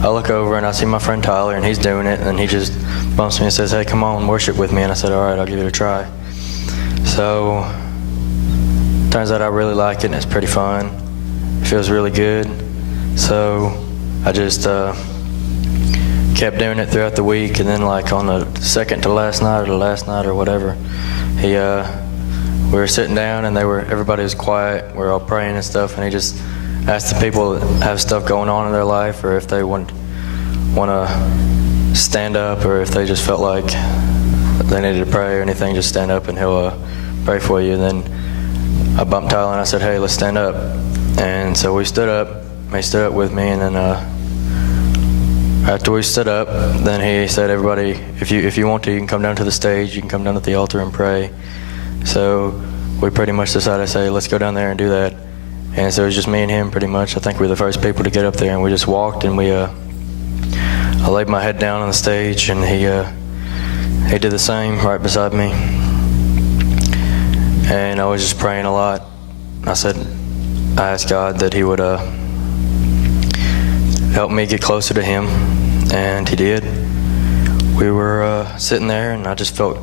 I look over and I see my friend Tyler, and he's doing it, and he just bumps me and says, "Hey, come on, worship with me." And I said, "All right, I'll give it a try." So turns out I really like it, and it's pretty fun. It feels really good. So I just kept doing it throughout the week, and then like on the second to last night, or the last night or whatever, we were sitting down, and everybody was quiet. We were all praying and stuff, and he just asked the people that have stuff going on in their life, or if they want to stand up, or if they just felt like they needed to pray or anything, just stand up and he'll pray for you. And then I bumped Tyler and I said, "Hey, let's stand up." And so we stood up. He stood up with me, and then after we stood up, then he said, "Everybody, if you want to, you can come down to the stage. You can come down to the altar and pray." So we pretty much decided to say, "Let's go down there and do that." And so it was just me and him pretty much. I think we were the first people to get up there, and we just walked, and I laid my head down on the stage, and he did the same right beside me. And I was just praying a lot. I asked God that he would help me get closer to him, and he did. We were sitting there, and I just felt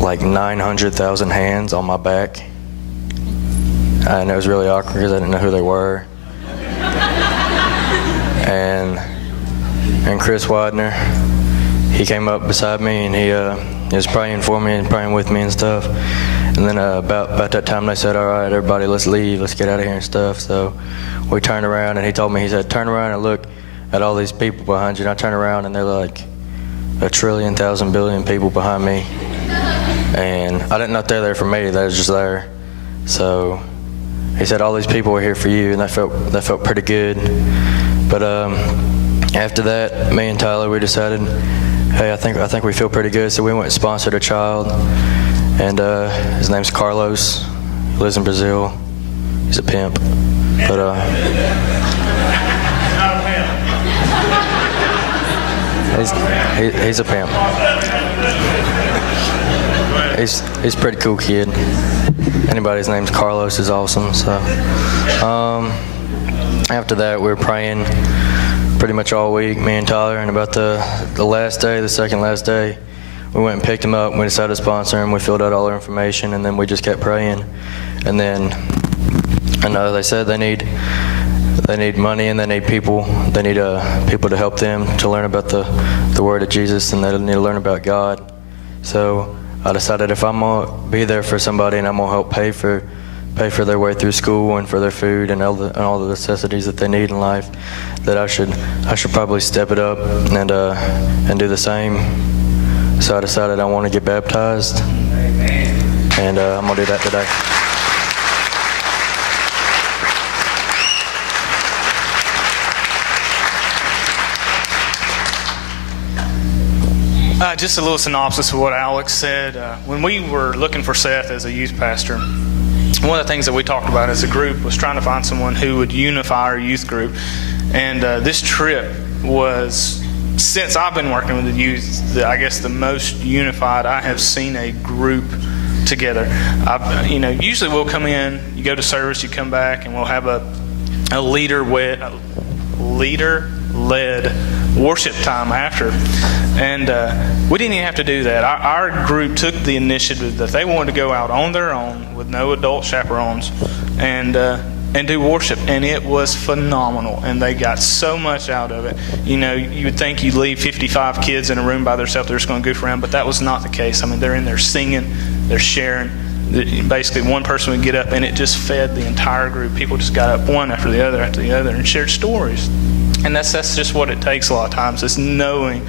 like 900,000 hands on my back. And it was really awkward because I didn't know who they were. And Chris Widener, he came up beside me, and he was praying for me and praying with me and stuff. And then about that time, they said, "All right, everybody, let's leave. Let's get out of here and stuff." So we turned around, and he said, "Turn around and look at all these people behind you." And I turned around, and they're like 1,000,000,000,000,000,000 people behind me. And I didn't know they're there for me. They was just there. So he said, "All these people are here for you," and that felt pretty good. But after that, me and Tyler, we decided, hey, I think we feel pretty good. So we went and sponsored a child, and his name's Carlos. He lives in Brazil. He's a pimp. But he's a pimp. He's a pretty cool kid. Anybody's name's Carlos is awesome. So after that, we were praying pretty much all week, me and Tyler, and about the last day, the second last day, we went and picked him up, and we decided to sponsor him. We filled out all our information, and then we just kept praying. And then they said they need money, and they need people. They need people to help them to learn about the Word of Jesus, and they need to learn about God. So I decided if I'm gonna be there for somebody, and I'm gonna help pay for their way through school and for their food and all the necessities that they need in life, that I should probably step it up and do the same. So I decided I want to get baptized. Amen. And I'm gonna do that today. Just a little synopsis of what Alex said. When we were looking for Seth as a youth pastor, one of the things that we talked about as a group was trying to find someone who would unify our youth group. And this trip was, since I've been working with the youth, I guess the most unified I have seen a group together. Usually we'll come in, you go to service, you come back, and we'll have a leader-led worship time after. And we didn't even have to do that. Our group took the initiative that they wanted to go out on their own with no adult chaperones and do worship, and it was phenomenal, and they got so much out of it. You would think you'd leave 55 kids in a room by themselves, they're just going to goof around, but that was not the case. I mean, they're in there singing, they're sharing. Basically, one person would get up, and it just fed the entire group. People just got up one after the other and shared stories. And that's just what it takes a lot of times, is knowing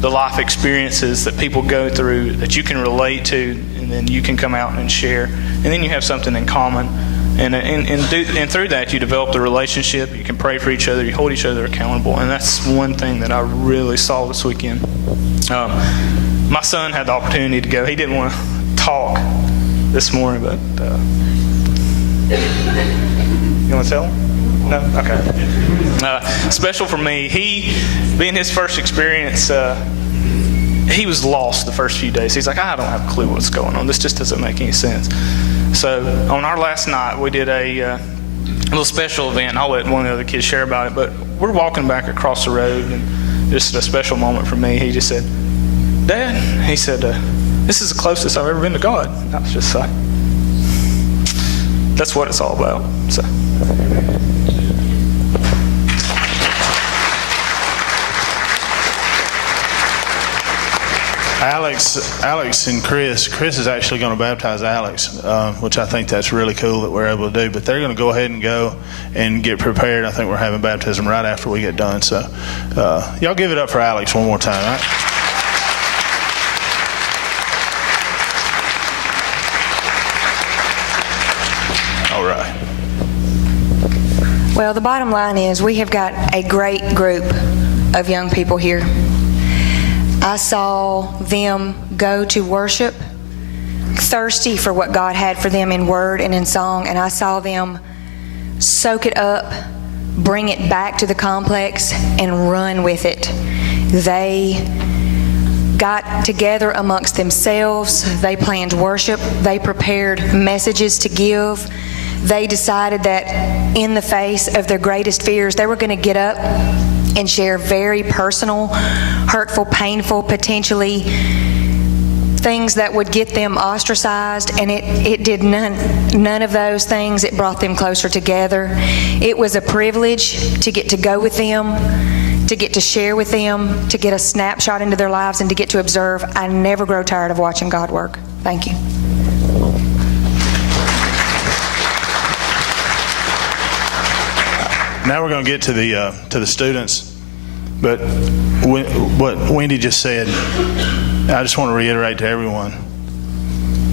the life experiences that people go through that you can relate to, and then you can come out and share, and then you have something in common, and through that you develop the relationship. You can pray for each other, you hold each other accountable, and that's one thing that I really saw this weekend. My son had the opportunity to go. He didn't want to talk this morning, but you want to tell him? No? Okay. Special for me, he, being his first experience, he was lost the first few days. He's like, I don't have a clue what's going on. This just doesn't make any sense. So on our last night, we did a little special event. I'll let one of the other kids share about it, but we're walking back across the road, and just a special moment for me. He just said, "Dad," he said, "this is the closest I've ever been to God." And I was just like, that's what it's all about. So. Alex and Chris is actually going to baptize Alex, which I think that's really cool that we're able to do. But they're going to go ahead and go and get prepared. I think we're having baptism right after we get done. So y'all give it up for Alex one more time, all right? All right. Well, the bottom line is we have got a great group of young people here. I saw them go to worship thirsty for what God had for them in word and in song, and I saw them soak it up, bring it back to the complex, and run with it. They got together amongst themselves. They planned worship. They prepared messages to give. They decided that in the face of their greatest fears, they were going to get up and share very personal, hurtful, painful, potentially things that would get them ostracized, and it did none of those things. It brought them closer together. It was a privilege to get to go with them, to get to share with them, to get a snapshot into their lives, and to get to observe. I never grow tired of watching God work. Thank you. Now we're going to get to the students, but what Wendy just said, I just want to reiterate to everyone: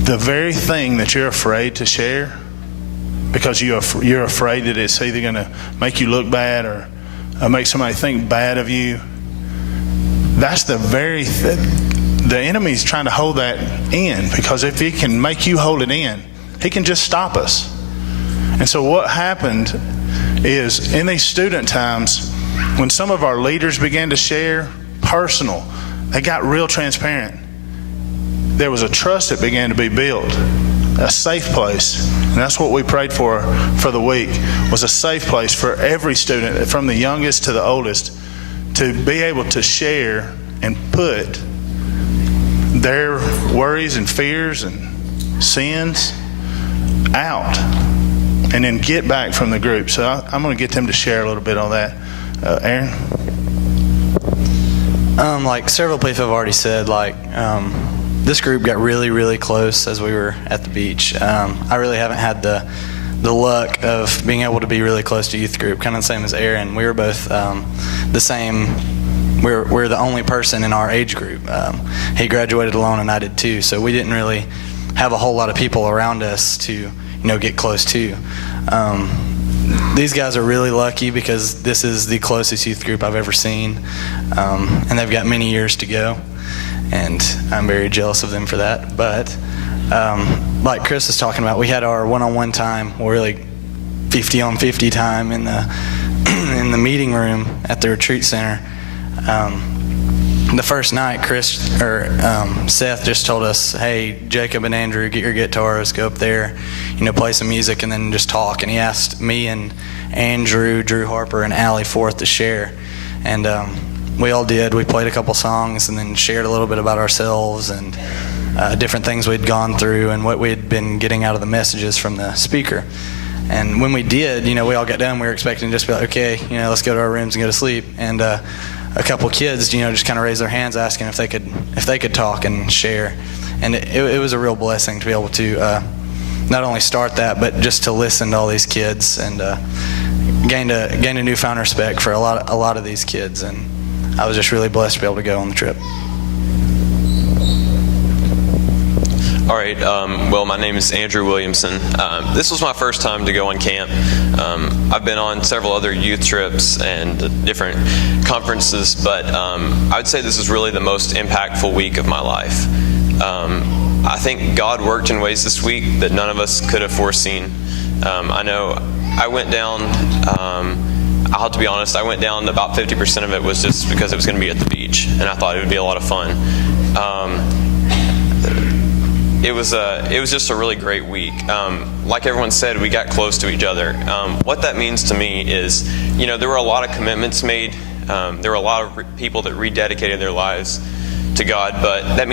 the very thing that you're afraid to share, because you're afraid that it's either going to make you look bad or make somebody think bad of you. That's the very thing. The enemy's trying to hold that in, because if he can make you hold it in, he can just stop us. And so what happened is, in these student times, when some of our leaders began to share personal, they got real transparent. There was a trust that began to be built, a safe place. And that's what we prayed for the week, was a safe place for every student, from the youngest to the oldest, to be able to share and put their worries and fears and sins out, and then get back from the group. So I'm going to get them to share a little bit on that. Aaron? Like several people have already said, this group got really, really close as we were at the beach. I really haven't had the luck of being able to be really close to youth group, kind of the same as Aaron. We were both the same. We're the only person in our age group. He graduated alone and I did too, so we didn't really have a whole lot of people around us to get close to. These guys are really lucky, because this is the closest youth group I've ever seen, and they've got many years to go, and I'm very jealous of them for that. But like Chris was talking about, we had our one-on-one time, or really 50-on-50 time in the meeting room at the retreat center. The first night, Seth just told us, "Hey, Jacob and Andrew, get your guitars, go up there, play some music, and then just talk." And he asked me and Andrew, Drew Harper, and Allie Forth to share. And we all did. We played a couple songs and then shared a little bit about ourselves and different things we'd gone through and what we had been getting out of the messages from the speaker. And when we did, we all got done. We were expecting to just be like, okay, let's go to our rooms and go to sleep. And a couple kids, just kind of raised their hands asking if they could talk and share. And it was a real blessing to be able to not only start that, but just to listen to all these kids and gained a newfound respect for a lot of these kids. And I was just really blessed to be able to go on the trip. All right, well, my name is Andrew Williamson. This was my first time to go on camp. I've been on several other youth trips and different conferences, but I would say this is really the most impactful week of my life. I think God worked in ways this week that none of us could have foreseen. I know I went down, I'll have to be honest, I went down about 50% of it was just because it was going to be at the beach, and I thought it would be a lot of fun. it was just a really great week. Like everyone said, we got close to each other. What that means to me is, there were a lot of commitments made. There were a lot of people that rededicated their lives to God, but that